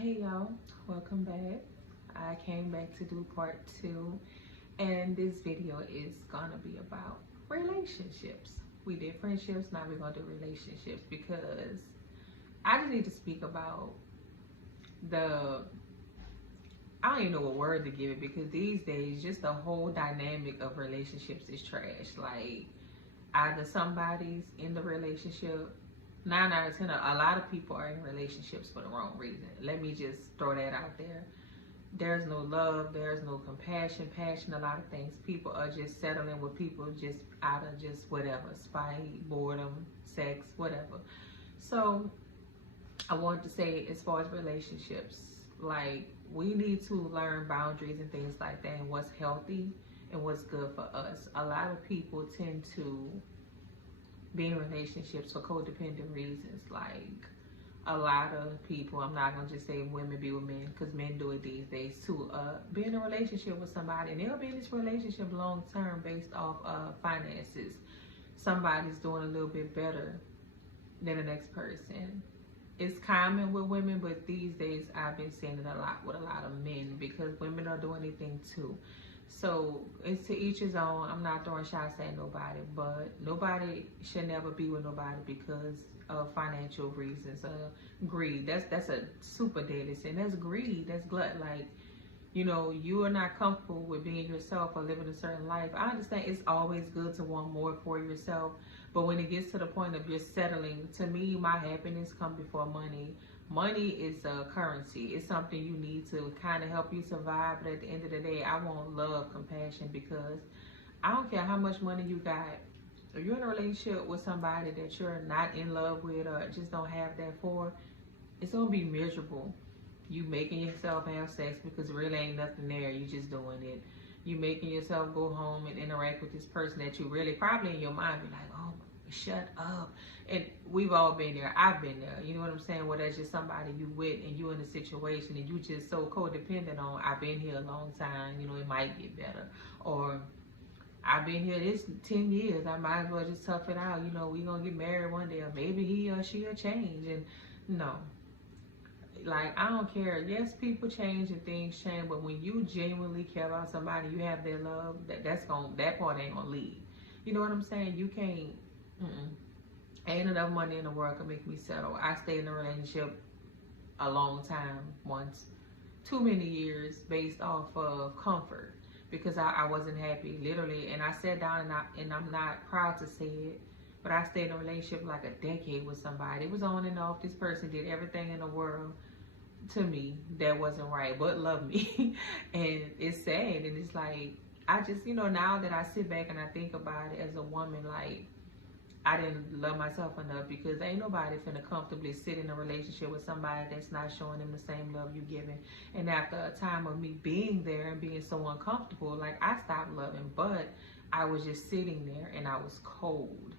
Hey y'all, welcome back. I came back to do part two, and this video is gonna be about relationships. We did friendships, now we're gonna do relationships because I just need to speak about the I don't even know what word to give it because these days just the whole dynamic of relationships is trash. Like either somebody's in the relationship. 9 out of 10, a lot of people are in relationships for the wrong reason. Let me just throw that out there. There's no love, there's no compassion, passion, a lot of things. People are just settling with people just out of just whatever, spite, boredom, sex, whatever. So I wanted to say, as far as relationships, like we need to learn boundaries and things like that and what's healthy and what's good for us. A lot of people tend to be in relationships for codependent reasons. Like a lot of people, I'm not gonna just say women be with men because men do it these days too. Be in a relationship with somebody and they'll be in this relationship long term based off finances. Somebody's doing a little bit better than the next person. It's common with women, but these days I've been seeing it a lot with a lot of men because women are doing anything too. So it's to each his own. I'm not throwing shots at nobody, but nobody should never be with nobody because of financial reasons, greed. That's a super deadly sin. That's greed. That's glut. Like, you are not comfortable with being yourself or living a certain life. I understand it's always good to want more for yourself, but when it gets to the point of you're settling, to me, my happiness comes before money. Money is a currency. It's something you need to kind of help you survive. But at the end of the day, I want love, compassion, because I don't care how much money you got. If you're in a relationship with somebody that you're not in love with or just don't have that for, it's going to be miserable. You making yourself have sex because really ain't nothing there. You just doing it. You making yourself go home and interact with this person that you really probably in your mind be like, oh, shut up. And we've all been there. I've been there. You know what I'm saying? Where that's just somebody you with and you in a situation and you just so codependent on, I've been here a long time, it might get better. Or I've been here this 10 years. I might as well just tough it out. We gonna get married one day or maybe he or she will change. And no. Like, I don't care. Yes, people change and things change, but when you genuinely care about somebody, you have their love, that part ain't gonna leave. You know what I'm saying? You can't ain't enough money in the world can make me settle. I stayed in a relationship a long time once, too many years based off of comfort because I wasn't happy, literally. And I sat down and I'm not proud to say it, but I stayed in a relationship like a decade with somebody. It was on and off. This person did everything in the world to me that wasn't right, but loved me. And it's sad. And it's like, I just, now that I sit back and I think about it as a woman, like, I didn't love myself enough because ain't nobody finna comfortably sit in a relationship with somebody that's not showing them the same love you giving. And after a time of me being there and being so uncomfortable, like I stopped loving, but I was just sitting there and I was cold.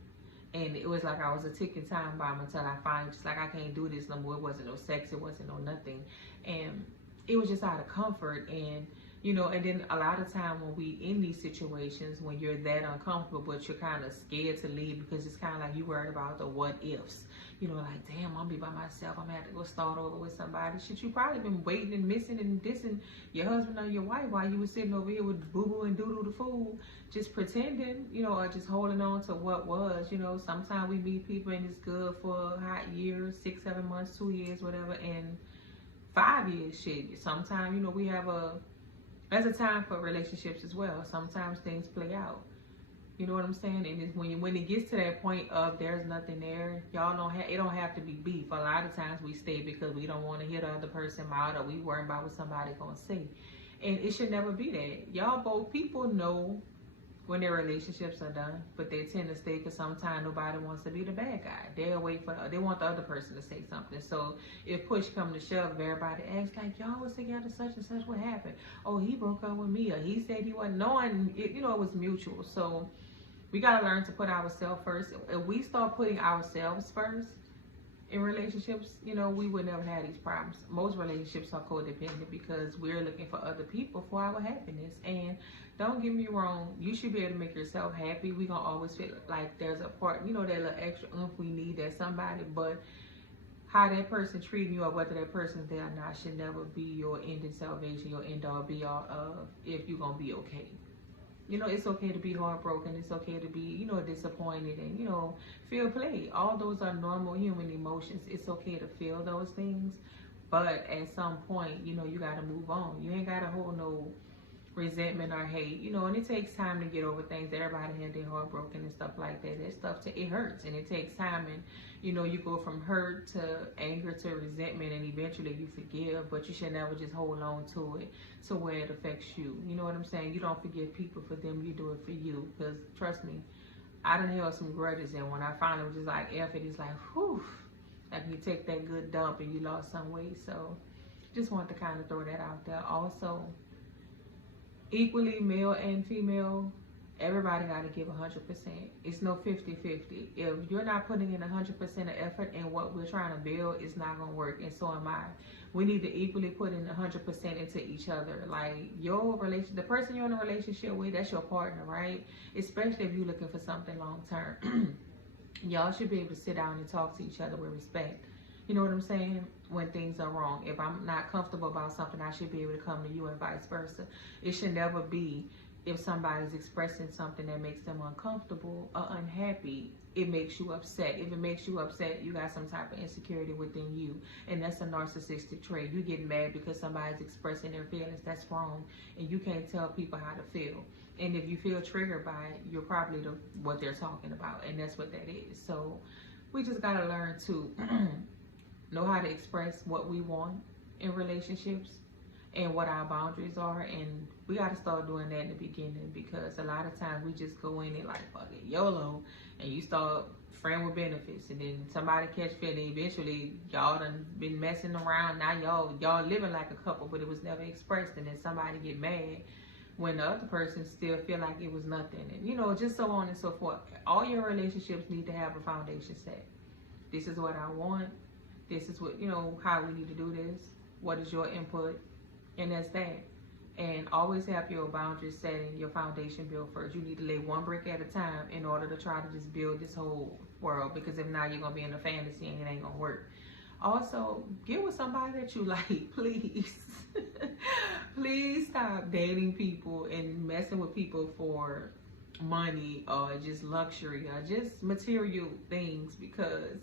And it was like I was a ticking time bomb until I finally just like, I can't do this no more. It wasn't no sex, it wasn't no nothing. And it was just out of comfort. And and then a lot of time when we in these situations, when you're that uncomfortable, but you're kind of scared to leave because it's kind of like you worried about the what ifs. Like, damn, I'm gonna be by myself. I'm gonna have to go start over with somebody. Shit, you probably been waiting and missing and dissing your husband or your wife while you was sitting over here with boo-boo and doo-doo the fool, just pretending, or just holding on to what was. Sometimes we meet people and it's good for a hot year, 6, 7 months, 2 years, whatever, and 5 years, shit. Sometimes, we have there's a time for relationships as well. Sometimes things play out. You know what I'm saying? And it's when it gets to that point of there's nothing there, it don't have to be beef. A lot of times we stay because we don't want to hear the other person out or we worry about what somebody gonna say. And it should never be that. Y'all both people know when their relationships are done, but they tend to stay because sometimes nobody wants to be the bad guy. They want the other person to say something. So if push come to shove, everybody asks like, y'all was together such and such, what happened? Oh, he broke up with me, or he said he wasn't knowing. It was mutual. So we gotta learn to put ourselves first. If we start putting ourselves first in relationships, we would never have these problems. Most relationships are codependent because we're looking for other people for our happiness. And don't get me wrong, you should be able to make yourself happy. We gonna always feel like there's a part, that little extra oomph we need at somebody. But how that person treating you or whether that person's there or not should never be your end in salvation, your end all be all of if you're gonna be okay. You know, it's okay to be heartbroken. It's okay to be, you know, disappointed and, you know, feel play. All those are normal human emotions. It's okay to feel those things. But at some point, you know, you got to move on. You ain't got to hold no resentment or hate, you know, and it takes time to get over things. Everybody had their heart broken and stuff like that. That stuff, it hurts and it takes time. And, you know, you go from hurt to anger to resentment and eventually you forgive, but you should never just hold on to it to where it affects you. You know what I'm saying? You don't forgive people for them, you do it for you. Because trust me, I done held some grudges, and when I finally was just like, F it, it's like, whew, like you take that good dump and you lost some weight. So just want to kind of throw that out there. Also, equally male and female, everybody got to give 100%. It's no 50-50. If you're not putting in 100% of effort in what we're trying to build, it's not going to work, and so am I. We need to equally put in 100% into each other. Like, your relation, the person you're in a relationship with, that's your partner, right? Especially if you're looking for something long term. Y'all should be able to sit down and talk to each other with respect. You know what I'm saying? When things are wrong. If I'm not comfortable about something, I should be able to come to you and vice versa. It should never be if somebody's expressing something that makes them uncomfortable or unhappy, it makes you upset. If it makes you upset, you got some type of insecurity within you. And that's a narcissistic trait. You get mad because somebody's expressing their feelings. That's wrong. And you can't tell people how to feel. And if you feel triggered by it, you're probably what they're talking about. And that's what that is. So we just got to learn to know how to express what we want in relationships and what our boundaries are, and we got to start doing that in the beginning, because a lot of times we just go in it like fucking YOLO, and you start friend with benefits, and then somebody catch feeling. Eventually y'all done been messing around. Now y'all living like a couple, but it was never expressed, and then somebody get mad when the other person still feel like it was nothing, and you know, just so on and so forth. All your relationships need to have a foundation set. This is what I want. This is what, you know, how we need to do this. What is your input? And that's that. And always have your boundaries set and your foundation built first. You need to lay one brick at a time in order to try to just build this whole world. Because if not, you're going to be in a fantasy and it ain't going to work. Also, get with somebody that you like, please. Please stop dating people and messing with people for money or just luxury or just material things, because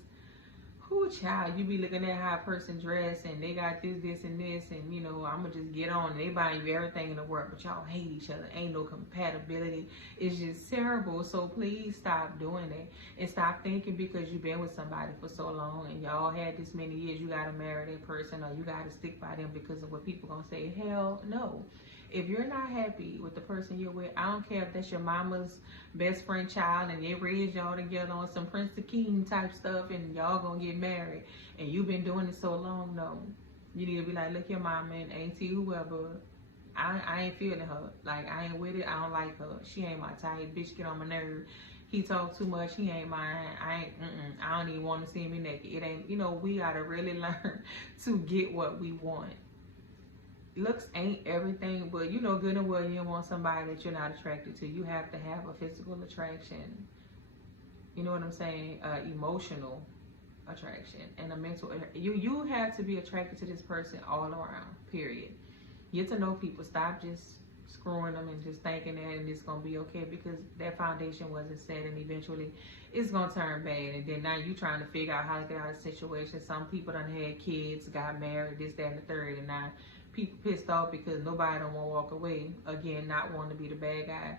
who child, you be looking at how a person dress and they got this and this, and you know, I'ma just get on and they buying you everything in the world, but y'all hate each other. Ain't no compatibility. It's just terrible. So please stop doing that, and stop thinking because you've been with somebody for so long and y'all had this many years, you gotta marry that person or you gotta stick by them because of what people gonna say. Hell no. If you're not happy with the person you're with, I don't care if that's your mama's best friend child and they raised y'all together on some Prince the King type stuff and y'all gonna get married and you've been doing it so long. No, you need to be like, look, your mama and auntie, whoever, I ain't feeling her. Like, I ain't with it. I don't like her. She ain't my type. Bitch, get on my nerve. He talk too much. He ain't mine. I don't even want to see me naked. It ain't, you know, we gotta really learn to get what we want. Looks ain't everything, but you know good and well you don't want somebody that you're not attracted to. You have to have a physical attraction. You know what I'm saying? Emotional attraction and a mental. You have to be attracted to this person all around. Period. Get to know people. Stop just screwing them and just thinking that and it's gonna be okay, because that foundation wasn't set, and eventually it's gonna turn bad. And then now you trying to figure out how to get out of the situation. Some people done had kids, got married, this, that, and the third, and now people pissed off because nobody don't want to walk away. Again, not wanting to be the bad guy.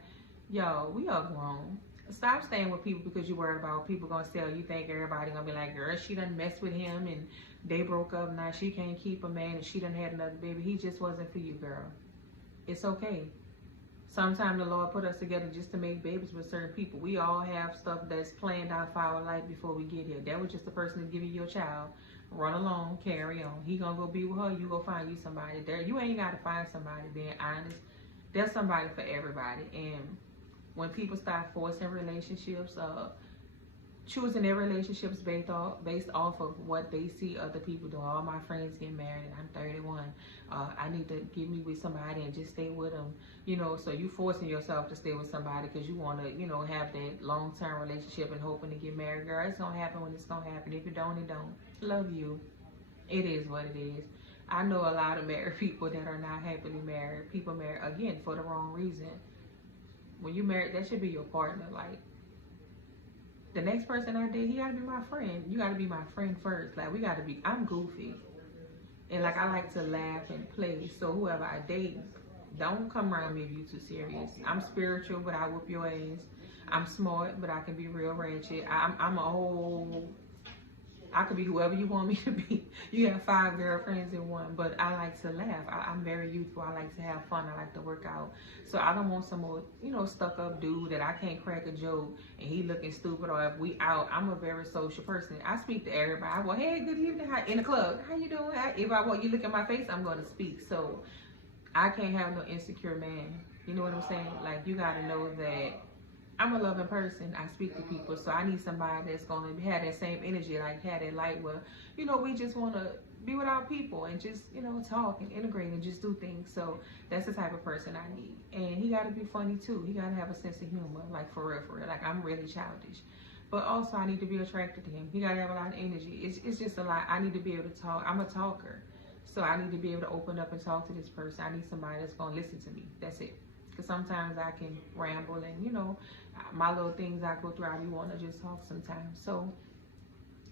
Y'all, we are grown. Stop staying with people because you're worried about what people gonna say. You think everybody gonna be like, girl, she done messed with him and they broke up. Now she can't keep a man and she done had another baby. He just wasn't for you, girl. It's okay. Sometimes the Lord put us together just to make babies with certain people. We all have stuff that's planned out for our life before we get here. That was just the person that's giving you your child. Run along, carry on. He gonna go be with her. You go find you somebody there. You ain't gotta find somebody. Being honest, there's somebody for everybody. And when people start forcing relationships, choosing their relationships based off of what they see other people do. All my friends get married and I'm 31. I need to get me with somebody and just stay with them. You know, so you forcing yourself to stay with somebody because you want to, you know, have that long-term relationship and hoping to get married. Girl, it's going to happen when it's going to happen. If it don't, it don't. Love you. It is what it is. I know a lot of married people that are not happily married. People married, again, for the wrong reason. When you married, that should be your partner. Like, the next person I date, he gotta be my friend. You gotta be my friend first. Like, we gotta be, I'm goofy. And like, I like to laugh and play. So whoever I date, don't come around me if you too serious. I'm spiritual, but I whoop your ass. I'm smart, but I can be real ratchet. I'm a whole, I could be whoever you want me to be. You have 5 girlfriends in one, but I like to laugh. I'm very youthful. I like to have fun. I like to work out. So I don't want some more, you know, stuck up dude that I can't crack a joke and he looking stupid, or if we out, I'm a very social person. I speak to everybody. I go, hey, good evening, in the club. How you doing? If I want you look at my face, I'm going to speak. So I can't have no insecure man. You know what I'm saying? Like, you got to know that I'm a loving person. I speak to people, so I need somebody that's gonna have that same energy, like have that light where, you know, we just wanna be with our people and just, you know, talk and integrate and just do things. So that's the type of person I need. And he gotta be funny too. He gotta have a sense of humor, like for real, for real. Like, I'm really childish. But also I need to be attracted to him. He gotta have a lot of energy. It's just a lot. I need to be able to talk. I'm a talker. So I need to be able to open up and talk to this person. I need somebody that's gonna listen to me. That's it. Because sometimes I can ramble and, you know, my little things I go through, I be want to just talk sometimes. So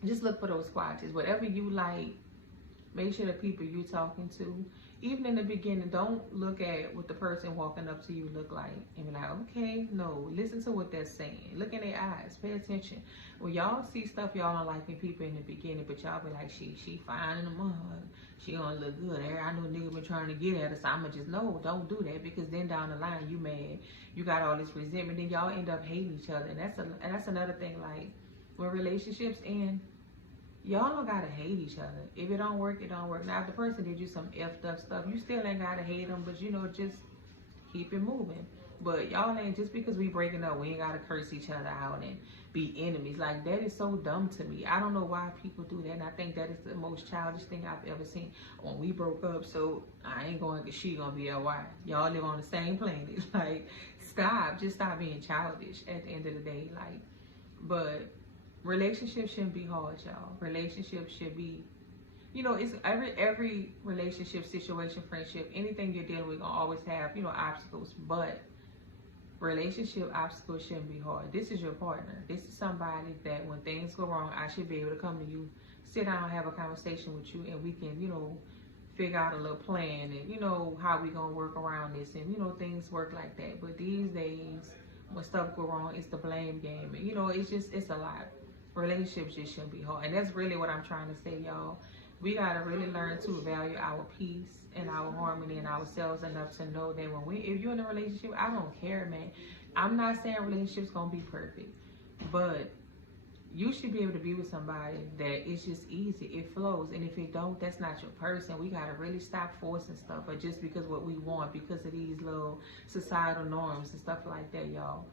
just look for those qualities. Whatever you like, make sure the people you talking to, even in the beginning, don't look at what the person walking up to you look like and be like, okay, no, listen to what they're saying. Look in their eyes, pay attention. When y'all see stuff y'all don't like in people in the beginning, but y'all be like, she fine in the mud, she gonna look good. I know nigga been trying to get at her, so I'ma just, no, don't do that, because then down the line you mad, you got all this resentment, then y'all end up hating each other. And that's another thing. Like, when relationships end, y'all don't gotta hate each other. If it don't work, it don't work. Now, if the person did you some effed up stuff, you still ain't gotta hate them, but, you know, just keep it moving. But y'all ain't, just because we breaking up, we ain't gotta curse each other out and be enemies. Like, that is so dumb to me. I don't know why people do that, and I think that is the most childish thing I've ever seen. When we broke up, so I ain't going, cause she gonna be a wife. Y'all live on the same planet. Like, stop. Just stop being childish at the end of the day. Like, but relationships shouldn't be hard, y'all. Relationships should be, you know, it's every relationship, situation, friendship, anything you're dealing with gonna always have, you know, obstacles. But relationship obstacles shouldn't be hard. This is your partner. This is somebody that when things go wrong, I should be able to come to you, sit down, have a conversation with you, and we can, you know, figure out a little plan and, you know, how we gonna work around this, and, you know, things work like that. But these days, when stuff go wrong, it's the blame game, and, you know, it's a lot. Relationships just shouldn't be hard. And that's really what I'm trying to say, y'all. We gotta really learn to value our peace and our harmony and ourselves enough to know that if you're in a relationship, I don't care, man. I'm not saying relationships gonna be perfect, but you should be able to be with somebody that it's just easy, it flows. And if it don't, that's not your person. We gotta really stop forcing stuff, or just because what we want, because of these little societal norms and stuff like that, y'all.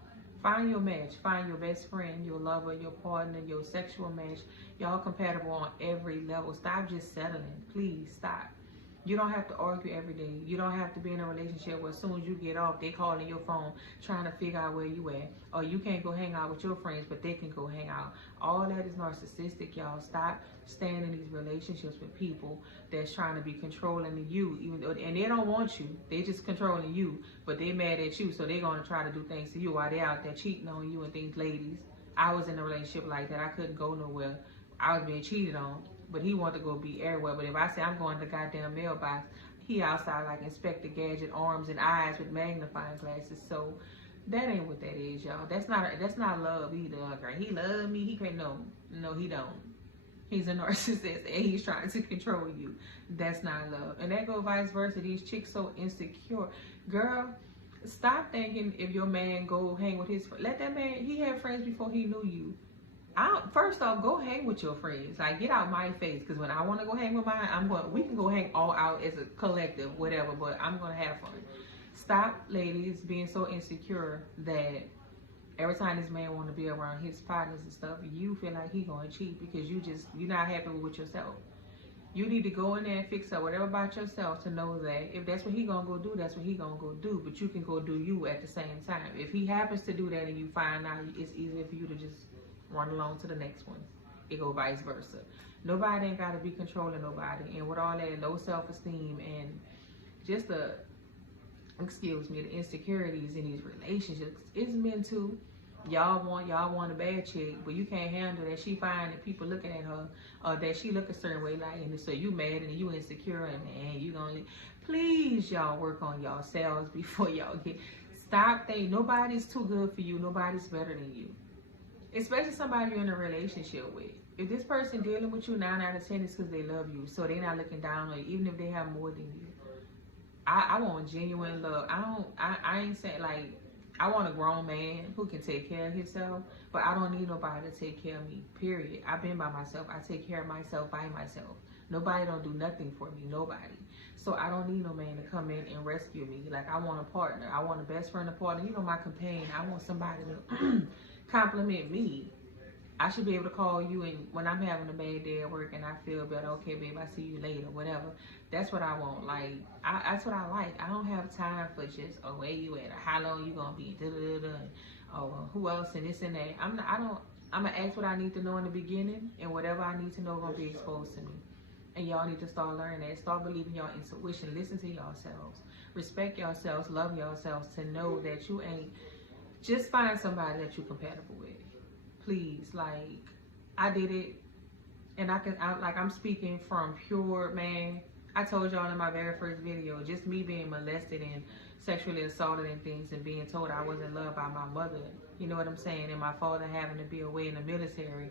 Find your match. Find your best friend, your lover, your partner, your sexual match. Y'all compatible on every level. Stop just settling. Please stop. You don't have to argue every day. You don't have to be in a relationship where as soon as you get off, they calling your phone trying to figure out where you at. Or you can't go hang out with your friends, but they can go hang out. All that is narcissistic, y'all. Stop staying in these relationships with people that's trying to be controlling you, and they don't want you. They just controlling you, but they mad at you, so they're going to try to do things to you while they out there cheating on you and things. Ladies, I was in a relationship like that. I couldn't go nowhere. I was being cheated on. But he wanted to go be everywhere. But if I say I'm going to the goddamn mailbox, he outside like Inspector Gadget, arms and eyes with magnifying glasses. So that ain't what that is, y'all. That's not love either. Girl, he love me. He can't. No, he don't. He's a narcissist and he's trying to control you. That's not love. And that go vice versa. These chicks so insecure. Girl, stop thinking if your man go hang with his friend. Let that man. He had friends before he knew you. First off, go hang with your friends. Like, get out my face, because when I want to go hang with mine, we can go hang all out as a collective, whatever, but I'm going to have fun. Stop, ladies, being so insecure that Every time this man want to be around his partners and stuff, you feel like he gonna cheat because you're not happy with yourself. You need to go in there and fix up whatever about yourself to know that if that's what he gonna go do, that's what he gonna go do. But you can go do you at the same time. If he happens to do that and you find out, it's easier for you to just run along to the next one. It go vice versa. Nobody ain't gotta be controlling nobody. And with all that low self-esteem and just the insecurities in these relationships, it's meant to. Y'all want a bad chick, but you can't handle that she fine and people looking at her, or that she look a certain way, like, and so you mad and you insecure, and you gonna, please y'all work on yourselves before y'all stop thinking nobody's too good for you, nobody's better than you, especially somebody you're in a relationship with. If this person dealing with you 9 out of 10 is because they love you, so they're not looking down on you, even if they have more than you. I want genuine love. I ain't saying like, I want a grown man who can take care of himself, but I don't need nobody to take care of me, period. I've been by myself. I take care of myself by myself. Nobody don't do nothing for me, nobody. So I don't need no man to come in and rescue me. Like, I want a partner. I want a best friend, a partner, my companion. I want somebody to compliment me. I should be able to call you and when I'm having a bad day at work and I feel better, okay, babe, I see you later, whatever. That's what I want. Like, that's what I like. I don't have time for just, oh, where you at, or how long you gonna be, oh, who else, and this and that. I'm gonna ask what I need to know in the beginning, and whatever I need to know gonna be exposed to me. And y'all need to start learning that. Start believing your intuition. Listen to yourselves. Respect yourselves. Love yourselves to know that you ain't. Just find somebody that you're compatible with. Please, like, I did it, and I'm speaking from pure, man. I told y'all in my very first video, just me being molested and sexually assaulted and things, and being told I wasn't loved by my mother, you know what I'm saying, and my father having to be away in the military,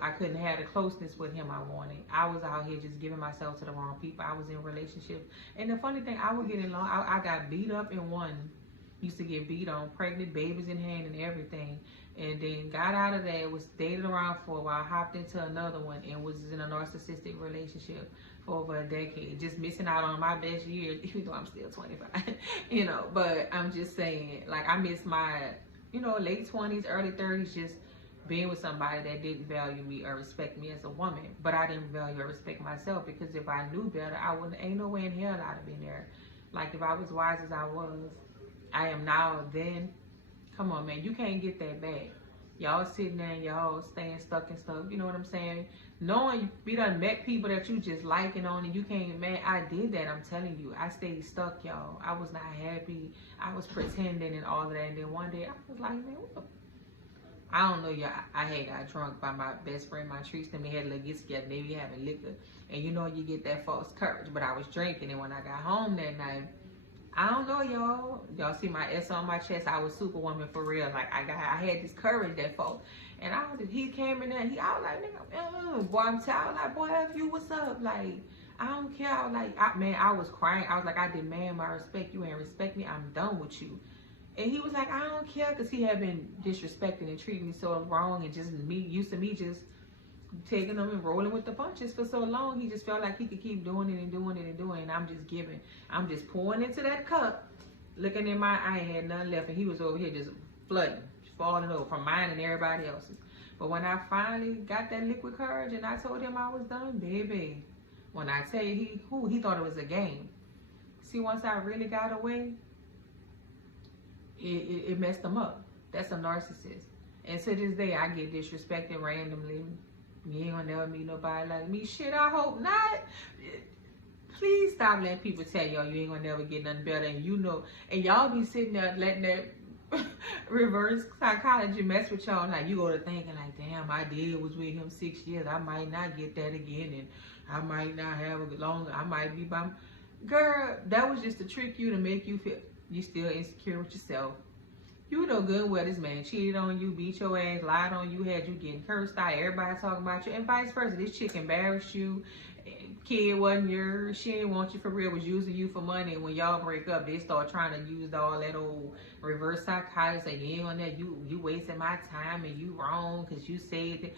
I couldn't have the closeness with him I wanted. I was out here just giving myself to the wrong people. I was in relationships, and the funny thing, I would get along. I got beat up in one, used to get beat on, pregnant, babies in hand and everything. And then got out of there, was dated around for a while, hopped into another one, and was in a narcissistic relationship for over a decade. Just missing out on my best years, even though I'm still 25, But I'm just saying, like, I miss my, late 20s, early 30s, just being with somebody that didn't value me or respect me as a woman. But I didn't value or respect myself, because if I knew better, ain't no way in hell I'd have been there. Like, if I was wise as I was, I am now, then. Come on, man, you can't get that back. Y'all sitting there and y'all staying stuck and stuff, you know what I'm saying? Knowing we done met people that you just liking on and you can't, man, I did that, I'm telling you. I stayed stuck, y'all. I was not happy. I was pretending and all of that. And then one day I was like, man, what? I don't know, y'all. I had got drunk by my best friend, my treats, and they had a little get together. They be having liquor. And you get that false courage. But I was drinking, and when I got home that night, I don't know, y'all. Y'all see my S on my chest. I was Superwoman for real. Like, I had this courage that folk. And he came in there and I was like, nigga, boy, I'm telling, like, boy, if you, what's up? Like, I don't care. I was like, I was crying. I was like, I demand my respect. You ain't respect me. I'm done with you. And he was like, I don't care, because he had been disrespecting and treating me so wrong, and just used to me just taking them and rolling with the punches for so long. He just felt like he could keep doing it and doing it and doing it, and I'm just giving. I'm just pouring into that cup, looking in my eye, had nothing left, and he was over here just flooding, falling over from mine and everybody else's. But when I finally got that liquid courage and I told him I was done, baby, when I tell you, he thought it was a game. See, once I really got away, it messed him up. That's a narcissist. And to this day, I get disrespected randomly. You ain't gonna never meet nobody like me. Shit, I hope not. Please stop letting people tell y'all you ain't gonna never get nothing better. And and y'all be sitting there letting that reverse psychology mess with y'all. Like, you go to thinking like, damn, I was with him 6 years. I might not get that again, and I might not have a long. I might be by. Girl, that was just to trick you, to make you feel you still insecure with yourself. You know good well this man cheated on you, beat your ass, lied on you, had you getting cursed out, everybody talking about you, and vice versa. This chick embarrassed you, kid wasn't yours, she didn't want you for real, was using you for money, and when y'all break up, they start trying to use all that old reverse psychology, say, you ain't on that, you wasting my time, and you wrong, because you said that.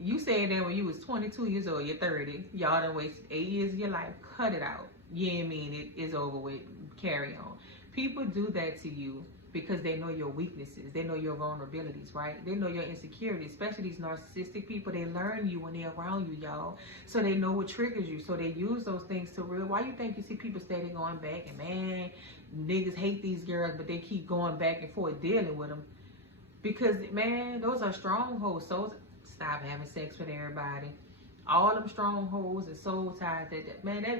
You said that when you was 22 years old, you're 30, y'all done wasted 8 years of your life. Cut it out. You ain't mean it is over with. Carry on. People do that to you because they know your weaknesses, they know your vulnerabilities, right? They know your insecurities, especially these narcissistic people. They learn you when they're around you, y'all. So they know what triggers you. So they use those things to real. Why you think you see people steady going back and, man, niggas hate these girls, but they keep going back and forth dealing with them? Because, man, those are strongholds. So stop having sex with everybody. All them strongholds and soul ties,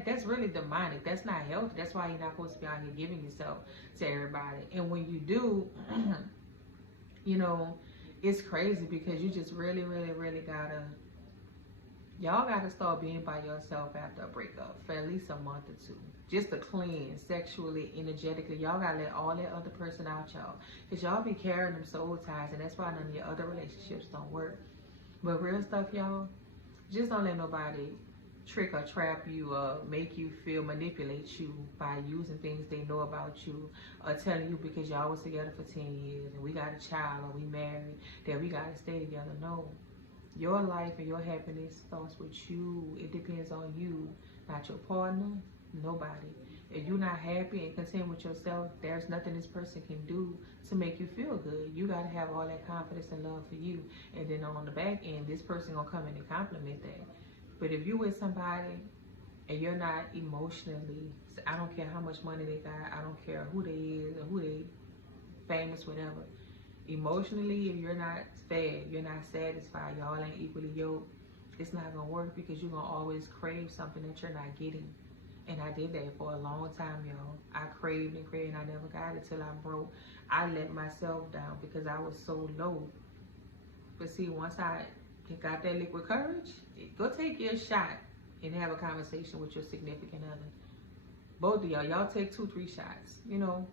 that's really demonic. That's not healthy. That's why you're not supposed to be out here giving yourself to everybody. And when you do, you know, it's crazy because you just really gotta, y'all gotta start being by yourself after a breakup for at least a month or two. Just to cleanse sexually, energetically. Y'all gotta let all that other person out, y'all. Because y'all be carrying them soul ties, and that's why none of your other relationships don't work. But real stuff, y'all, just don't let nobody trick or trap you or make you feel, manipulate you by using things they know about you or telling you because y'all was together for 10 years and we got a child or we married that we got to stay together. No. Your life and your happiness starts with you. It depends on you, not your partner, nobody. If you're not happy and content with yourself, there's nothing this person can do to make you feel good. You got to have all that confidence and love for you. And then on the back end, this person going to come in and compliment that. But if you with somebody and you're not emotionally, I don't care how much money they got, I don't care who they is or who they famous, whatever. Emotionally, if you're not fed, you're not satisfied, y'all ain't equally yoked, it's not going to work because you're going to always crave something that you're not getting. And I did that for a long time, y'all. I craved and craved and I never got it till I broke. I let myself down because I was so low. But see, once I got that liquid courage, go take your shot and have a conversation with your significant other. Both of y'all take 2-3 shots, you know.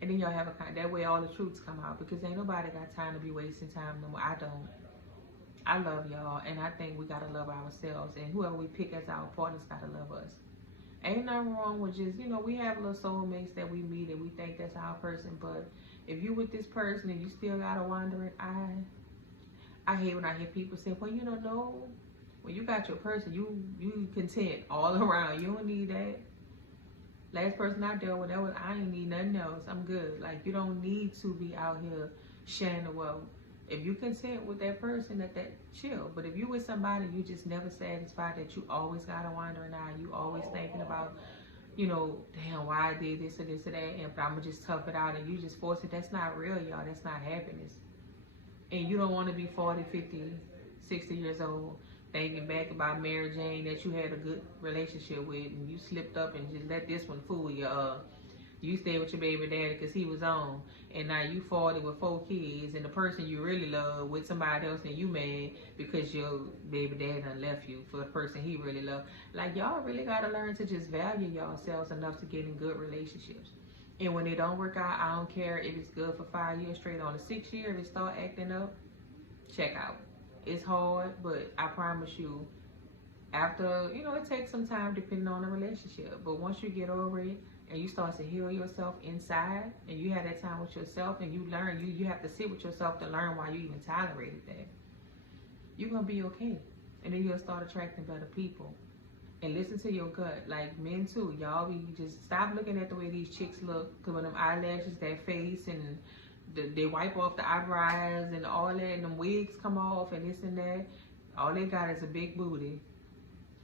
And then y'all have that way all the truths come out because ain't nobody got time to be wasting time no more. I don't. I love y'all and I think we gotta love ourselves, and whoever we pick as our partners gotta love us. Ain't nothing wrong with just, you know, we have little soulmates that we meet and we think that's our person, but if you with this person and you still got a wandering eye, I hate when I hear people say, well, you know, no, when you got your person, you content all around. You don't need that. Last person I dealt with, I ain't need nothing else. I'm good. Like, you don't need to be out here sharing the wealth. If you content with that person, that chill. But if you with somebody, you just never satisfied, that you always got a wandering eye, you always thinking about, you know, damn, why I did this or this or that, and I'm gonna just tough it out, and you just force it. That's not real, y'all. That's not happiness. And you don't want to be 40, 50, 60 years old thinking back about Mary Jane that you had a good relationship with, and you slipped up and just let this one fool you. You stayed with your baby daddy because he was on, and now you 40 with 4 kids, and the person you really love with somebody else, and you mad because your baby daddy done left you for the person he really loved. Like, y'all really got to learn to just value yourselves enough to get in good relationships. And when it don't work out, I don't care if it's good for 5 years straight. On the 6th year, if it start acting up, check out. It's hard, but I promise you, after, you know, it takes some time depending on the relationship. But once you get over it and you start to heal yourself inside, and you have that time with yourself, and you learn, you have to sit with yourself to learn why you even tolerated that, you're going to be okay. And then you'll start attracting better people. And listen to your gut. Like, men too, y'all be just stop looking at the way these chicks look, because when them eyelashes, that face, and they wipe off the eyebrows and all that, and them wigs come off and this and that, all they got is a big booty.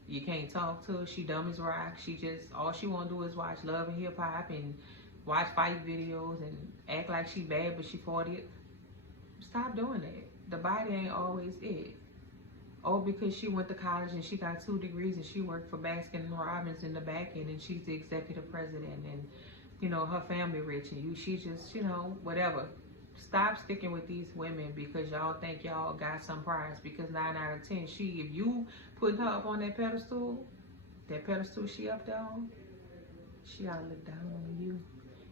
You can't talk to her. She dumb as rock. She just, all she want to do is watch Love and Hip Hop and watch fight videos and act like she bad, but she 40. Stop doing that. The body ain't always it. Oh, because she went to college and she got 2 degrees and she worked for Baskin and Robbins in the back end, and she's the executive president, and, you know, her family rich, and she just, you know, whatever. Stop sticking with these women because y'all think y'all got some prize, because 9 out of 10, if you put her up on that pedestal she up there on, she ought to look down on you.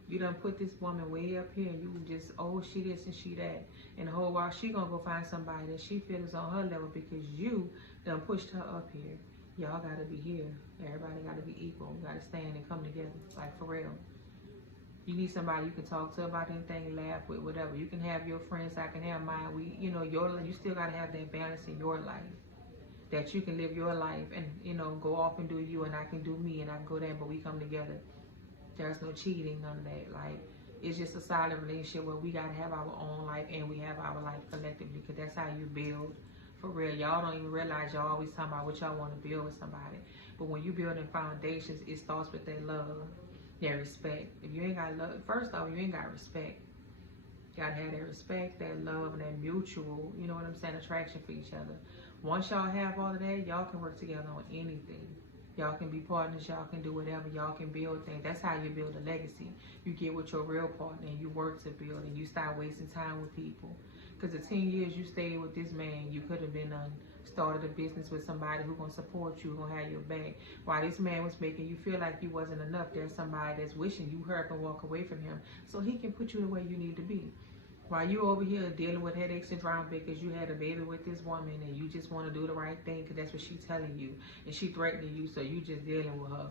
You done put this woman way up here, and you just, oh, she this and she that. And the whole while she gonna go find somebody that she feels on her level because you done pushed her up here. Y'all gotta be here. Everybody gotta be equal. We gotta stand and come together, like, for real. You need somebody you can talk to about anything, laugh with, whatever. You can have your friends, I can have mine. You know, you still gotta have that balance in your life. That you can live your life and, you know, go off and do you, and I can do me, and I can go there, but we come together. There's no cheating, none of that. Like, It's just a solid relationship where we gotta have our own life and we have our life collectively, because that's how you build. For real, y'all don't even realize y'all always talking about what y'all want to build with somebody. But when you building foundations, it starts with that love, that respect. If you ain't got love, first off, you ain't got respect. You gotta have that respect, that love, and that mutual, you know what I'm saying, attraction for each other. Once y'all have all of that, y'all can work together on anything. Y'all can be partners, y'all can do whatever, y'all can build things. That's how you build a legacy. You get with your real partner and you work to build, and you stop wasting time with people. Because the 10 years you stayed with this man, you could have been started a business with somebody who's gonna support you, who's gonna have your back. While this man was making you feel like you wasn't enough, there's somebody that's wishing you hurry up and walk away from him so he can put you the way you need to be. While you over here dealing with headaches and drama because you had a baby with this woman and you just want to do the right thing because that's what she's telling you, and she threatening you, so you just dealing with her.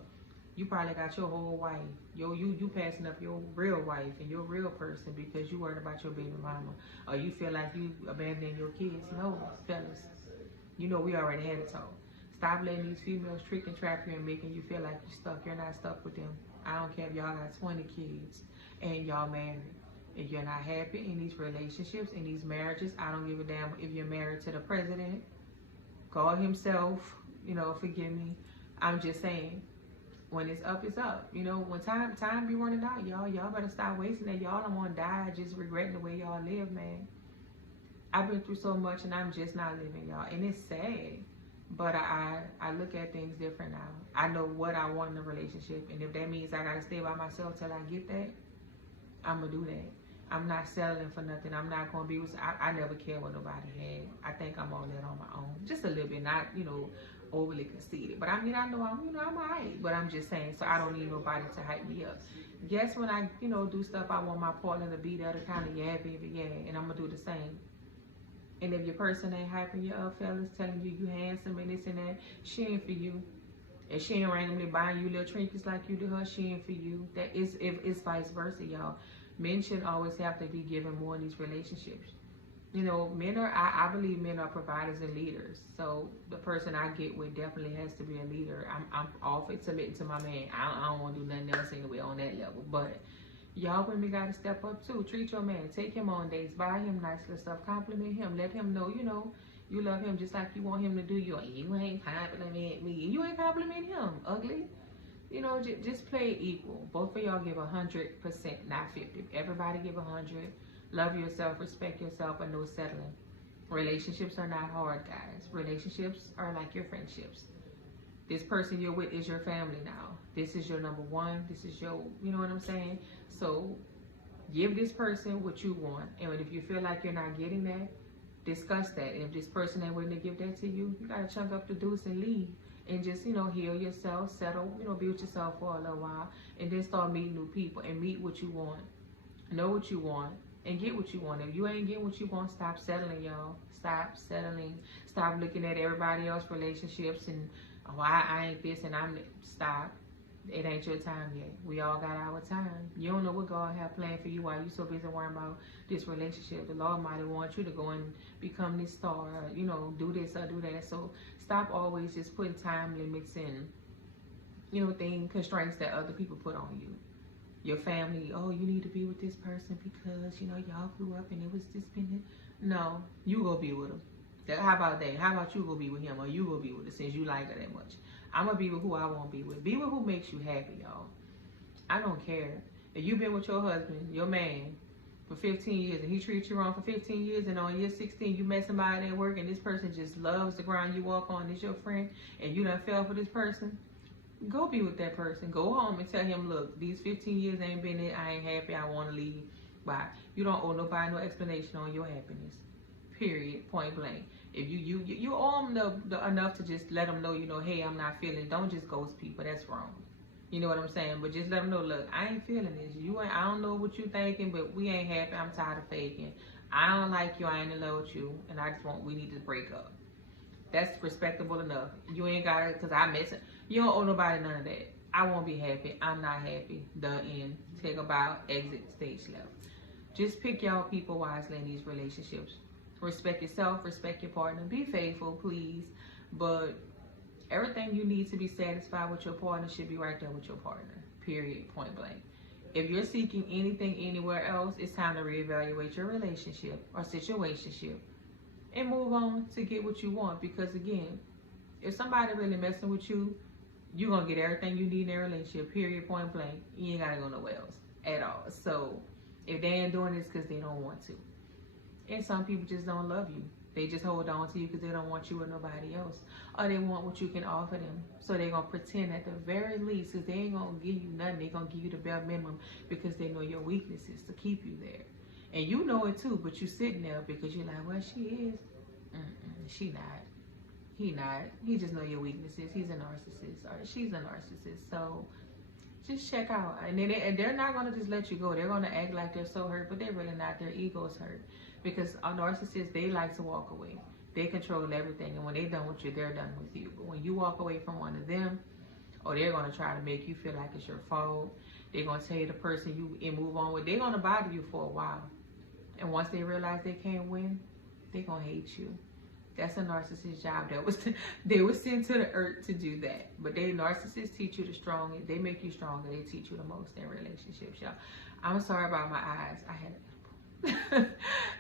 You probably got your whole wife, you passing up your real wife and your real person because you worried about your baby mama, or you feel like you abandoning your kids. No, fellas, you know we already had a talk. Stop letting these females trick and trap you and making you feel like you're stuck. You're not stuck with them. I don't care if y'all got 20 kids and y'all married. If you're not happy in these relationships, in these marriages, I don't give a damn if you're married to the president, God himself, you know, forgive me. I'm just saying, when it's up, it's up. You know, when time be running out, y'all better stop wasting that. Y'all don't want to die just regretting the way y'all live, man. I've been through so much and I'm just not living, y'all. And it's sad. But I look at things different now. I know what I want in a relationship. And if that means I got to stay by myself till I get that, I'm going to do that. I'm not settling for nothing. I'm not going to be with, I never cared what nobody had. I think I'm all that on my own. Just a little bit, not, you know, overly conceited. But I mean, I know I'm all right. But I'm just saying, so I don't need nobody to hype me up. Guess when I, you know, do stuff, I want my partner to be there to kind of, yeah, baby, yeah. And I'm going to do the same. And if your person ain't hyping you up, fellas, telling you handsome and this and that, she ain't for you. And she ain't randomly buying you little trinkets like you do her, she ain't for you. That is, if it's vice versa, y'all. Men shouldn't always have to be given more in these relationships. You know, men are, I believe men are providers and leaders. So the person I get with definitely has to be a leader. I'm all for submitting to my man. I don't want to do nothing else anyway on that level. But y'all women got to step up too. Treat your man. Take him on dates. Buy him nice little stuff. Compliment him. Let him know, you know, you love him just like you want him to do you. You ain't complimenting me. You ain't complimenting him. Ugly. You know, just play it equal. Both of y'all give 100%, not 50. Everybody give 100. Love yourself, respect yourself, and no settling. Relationships are not hard, guys. Relationships are like your friendships. This person you're with is your family now. This is your number one. This is your, you know what I'm saying? So give this person what you want. And if you feel like you're not getting that, discuss that. And if this person ain't willing to give that to you, you got to chunk up the deuce and leave. And just, you know, heal yourself, settle, you know, be with yourself for a little while. And then start meeting new people and meet what you want. Know what you want and get what you want. If you ain't getting what you want, stop settling, y'all. Stop settling. Stop looking at everybody else's relationships and, oh, I ain't this and I'm, stop. It ain't your time yet. We all got our time. You don't know what God have planned for you while you so busy worrying about this relationship. The Lord might want you to go and become this star, or, you know, do this or do that. So stop always just putting time limits and, you know, constraints that other people put on you. Your family, oh, you need to be with this person because, you know, y'all grew up and it was just been. No, you go be with him. How about that? How about you go be with him, or you go be with her since you like her that much? I'm going to be with who I want to be with. Be with who makes you happy, y'all. I don't care. If you've been with your husband, your man, for 15 years and he treats you wrong for 15 years and on year 16 you met somebody at work and this person just loves the ground you walk on, is your friend, and you done fell for this person, go be with that person. Go home and tell him, look, these 15 years ain't been it. I ain't happy. I want to leave. Bye. You don't owe nobody no explanation on your happiness. Period. Point blank. If you owe them the enough to just let them know, you know, hey, I'm not feeling. Don't just ghost people. That's wrong. You know what I'm saying? But just let them know, look, I ain't feeling this. I don't know what you thinking, but we ain't happy. I'm tired of faking. I don't like you. I ain't in love with you, and we need to break up. That's respectable enough. You ain't got it because I miss it. You don't owe nobody none of that. I won't be happy. I'm not happy. The end. Take a bow. Exit. Stage left. Just pick y'all people wisely in these relationships. Respect yourself, respect your partner. Be faithful, please. But everything you need to be satisfied with your partner should be right there with your partner. Period. Point blank. If you're seeking anything anywhere else, it's time to reevaluate your relationship or situationship and move on to get what you want. Because again, if somebody really messing with you, you're gonna get everything you need in a relationship, period, point blank. You ain't gotta go nowhere else at all. So if they ain't doing this because they don't want to. And some people just don't love you. They just hold on to you because they don't want you or nobody else. Or they want what you can offer them. So they're going to pretend at the very least, because they ain't going to give you nothing. They're going to give you the bare minimum because they know your weaknesses to keep you there. And you know it too, but you sitting there because you're like, well, she is. She not. He not. He just know your weaknesses. He's a narcissist. Or she's a narcissist. So just check out. And they're not going to just let you go. They're going to act like they're so hurt, but they're really not. Their ego's hurt. Because a narcissist, they like to walk away. They control everything. And when they're done with you, they're done with you. But when you walk away from one of them, or they're going to try to make you feel like it's your fault. They're going to tell you the person you move on with. They're going to bother you for a while. And once they realize they can't win, they're going to hate you. That's a narcissist's job. They were sent to the earth to do that. But narcissists teach you the strong. They make you stronger. They teach you the most in relationships, y'all. I'm sorry about my eyes. I had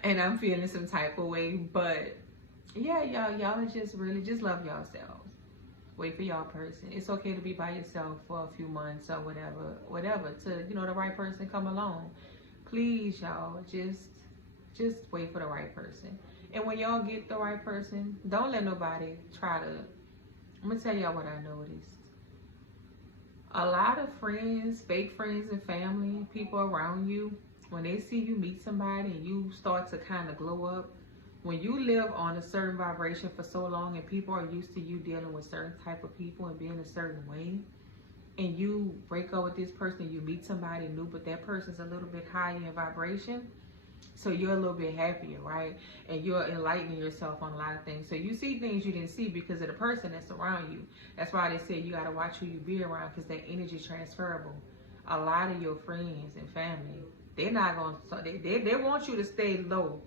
and I'm feeling some type of way, but yeah, y'all just really just love yourselves. Wait for y'all person. It's okay to be by yourself for a few months or whatever to, you know, the right person come along. Please, y'all, just wait for the right person. And when y'all get the right person, don't let nobody try to. I'm gonna tell y'all what I noticed. A lot of friends, fake friends and family, people around you, when they see you meet somebody and you start to kind of glow up, when you live on a certain vibration for so long and people are used to you dealing with certain type of people and being a certain way, and you break up with this person, you meet somebody new, but that person's a little bit higher in vibration, so you're a little bit happier, right? And you're enlightening yourself on a lot of things. So you see things you didn't see because of the person that's around you. That's why they say you got to watch who you be around, because that energy is transferable. A lot of your friends and family, they're not going to, they want you to stay low.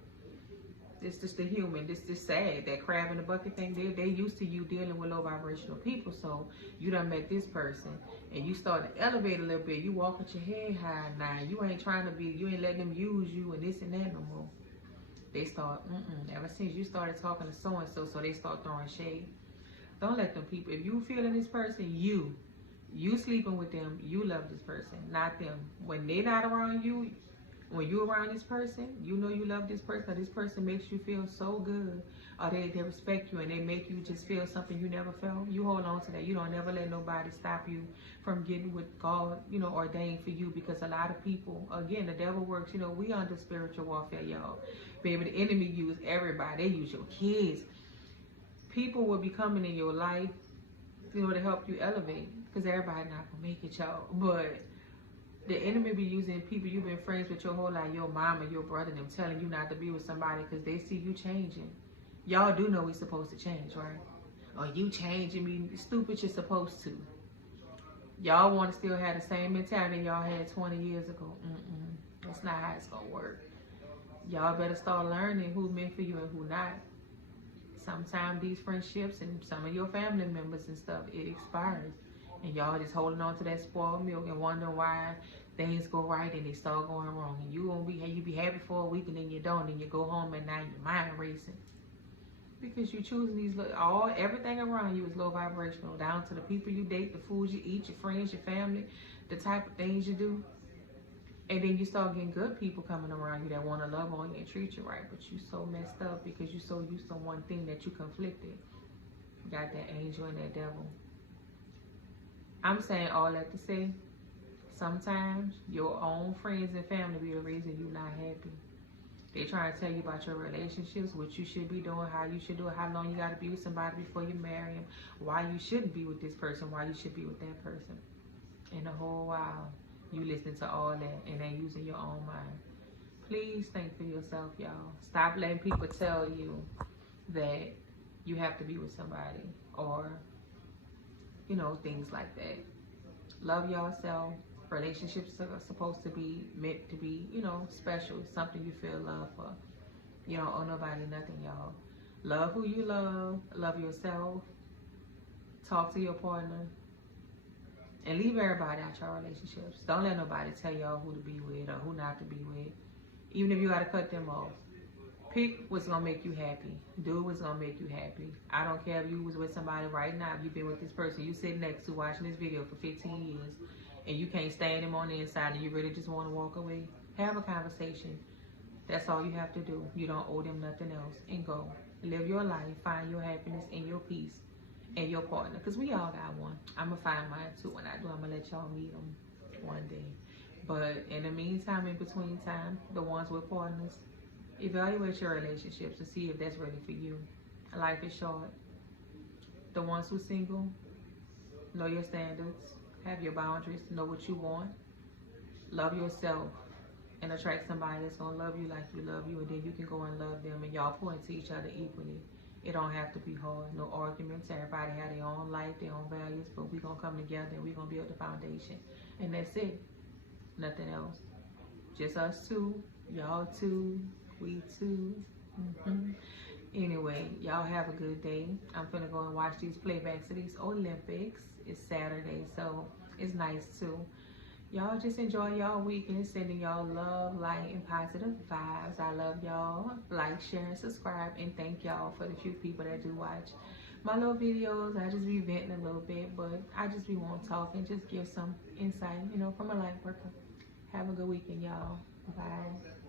It's just the human. This is sad. That crab in the bucket thing, they're used to you dealing with low vibrational people. So you done met this person and you start to elevate a little bit. You walk with your head high now. You ain't trying to be, you ain't letting them use you and this and that no more. They start, ever since you started talking to so-and-so, so they start throwing shade. Don't let them people, if you feeling this person, you sleeping with them, you love this person, not them. When they not around you, when you around this person, you know you love this person, or this person makes you feel so good, or they respect you and they make you just feel something you never felt. You hold on to that. You don't never let nobody stop you from getting what God, you know, ordained for you, because a lot of people, again, the devil works, you know, we under spiritual warfare, y'all. Baby, the enemy use everybody. They use your kids. People will be coming in your life, you know, to help you elevate, because everybody not gonna make it, y'all. But the enemy be using people you've been friends with your whole life, your mom or your brother, them telling you not to be with somebody because they see you changing. Y'all do know we supposed to change, right? Or you changing me, stupid, you're supposed to. Y'all want to still have the same mentality y'all had 20 years ago. That's not how it's gonna work. Y'all better start learning who's meant for you and who not. Sometimes these friendships and some of your family members and stuff, it expires. And y'all just holding on to that spoiled milk and wondering why things go right and they start going wrong. And you be happy for a week and then you don't. And you go home and now your mind racing. Because you choosing these, everything around you is low vibrational. Down to the people you date, the foods you eat, your friends, your family, the type of things you do. And then you start getting good people coming around you that want to love on you and treat you right. But you so messed up because you so used to one thing that you conflicted. You got that angel and that devil. I'm saying all that to say, sometimes your own friends and family be the reason you're not happy. They trying to tell you about your relationships, what you should be doing, how you should do it, how long you got to be with somebody before you marry them, why you shouldn't be with this person, why you should be with that person. And the whole while, you listen to all that and ain't using your own mind. Please think for yourself, y'all. Stop letting people tell you that you have to be with somebody or, you know, things like that. Love yourself. Relationships are supposed to be meant to be, you know, special. It's something you feel love for. You don't owe nobody nothing, y'all. Love who you love. Love yourself. Talk to your partner. And leave everybody out your relationships. Don't let nobody tell y'all who to be with or who not to be with. Even if you gotta cut them off. Pick what's gonna make you happy. Do what's gonna make you happy. I don't care if you was with somebody right now, if you've been with this person you sitting next to watching this video for 15 years and you can't stand him on the inside and you really just wanna walk away. Have a conversation. That's all you have to do. You don't owe them nothing else. And go. Live your life. Find your happiness and your peace and your partner. Because we all got one. I'm going to find mine too. When I do, I'm going to let y'all meet them one day. But in the meantime, in between time, the ones with partners, evaluate your relationships to see if that's really for you. Life is short. The ones who single, know your standards. Have your boundaries. Know what you want. Love yourself. And attract somebody that's gonna love you like you love you, and then you can go and love them, and y'all point to each other equally. It don't have to be hard. No arguments. Everybody have their own life, their own values, but we gonna come together and we gonna build the foundation, and that's it. Nothing else. Just us two, y'all two, we two. Anyway, y'all have a good day. I'm gonna go and watch these playbacks of these Olympics. It's Saturday, so it's nice too. Y'all just enjoy y'all weekend. Sending y'all love, light, and positive vibes. I love y'all. Like, share, and subscribe. And thank y'all for the few people that do watch my little videos. I just be venting a little bit, but I just be want to talk and just give some insight, you know, from a life worker. Have a good weekend, y'all. Bye.